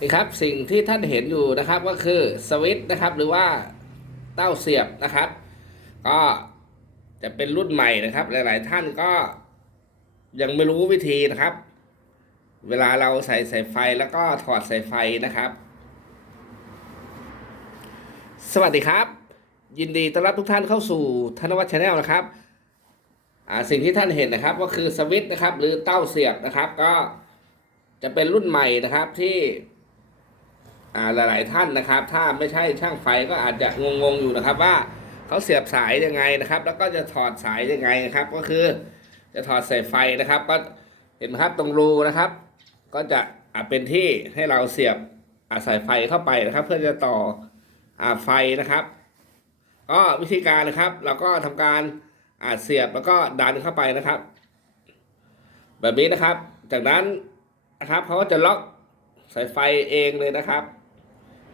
นี่ครับสิ่งที่ท่านเห็นอยู่นะครับก็คือสวิตช์นะครับ หรือว่าเต้าเสียบนะครับ ก็จะเป็นรุ่นใหม่นะครับ หลาย ๆ ท่านก็ยังไม่รู้วิธีนะครับ เวลาเราใส่สายไฟแล้วก็ถอดสายไฟนะครับ สวัสดีครับ ยินดีต้อนรับทุกท่านเข้าสู่ธนวัฒน์ชาแนลนะครับอ่าสิ่งที่ท่านเห็นนะครับก็คือสวิตช์นะครับ หรือเต้าเสียบนะครับ ก็จะเป็นรุ่นใหม่นะครับที่ หลาย ๆ ท่านนะครับ ถ้าไม่ใช่ช่างไฟก็อาจจะงง ๆ อยู่นะครับว่าเขาเสียบสายยังไงนะครับ แล้วก็จะถอดสายยังไงนะครับ ก็คือจะถอดสายไฟนะครับ ก็เห็นไหมครับตรงรูนะครับ ก็จะอ่าเป็นที่ให้เราเสียบอาสายไฟเข้าไปนะครับ เพื่อจะต่ออาไฟนะครับ ก็วิธีการนะครับ เราก็ทำการอาจเสียบแล้วก็ดันเข้าไปนะครับ แบบนี้นะครับ จากนั้นนะครับเขาก็จะล็อกสายไฟเองเลยนะครับ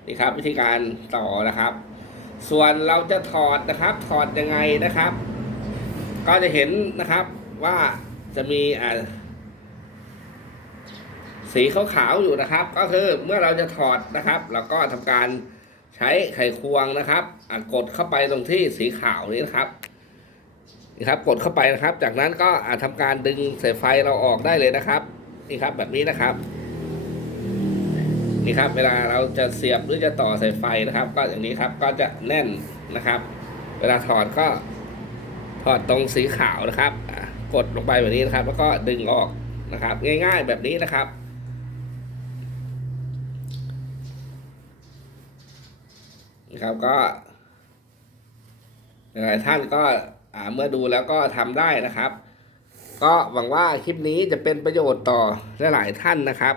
นี่ครับ วิธีการต่อนะครับ ส่วนเราจะถอดนะครับ ถอดยังไงนะครับ ก็จะเห็นนะครับว่าจะมีอ่าสีขาวๆอยู่นะครับ ก็คือเมื่อเราจะถอดนะครับเราก็ทำการใช้ไขควงนะครับกดเข้าไปตรงที่สีขาวนี้นะครับนี่ครับ กดเข้าไปนะครับ จากนั้นก็อาจทำการดึงสายไฟเราออกได้เลยนะครับนี่ครับ แบบนี้นะครับ นี่ครับ เวลาเราจะเสียบหรือจะต่อสายไฟนะครับ ก็อย่างนี้ครับก็จะแน่นนะครับ เวลาถอดก็ถอดตรงสีขาวนะครับกดลงไปแบบนี้นะครับ แล้วก็ดึงออกนะครับ ง่าย ๆแบบนี้นะครับนะครับก็หลายท่านก็เมื่อดูแล้วก็ทำได้นะครับ ก็หวังว่าคลิปนี้จะเป็นประโยชน์ต่อหลายๆท่านนะครับ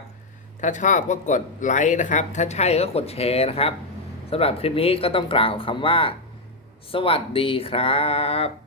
ถ้าชอบก็กดไลค์นะครับ ถ้าใช่ก็กดแชร์นะครับสำหรับคลิปนี้ก็ต้องกล่าวคำว่า สวัสดีครับ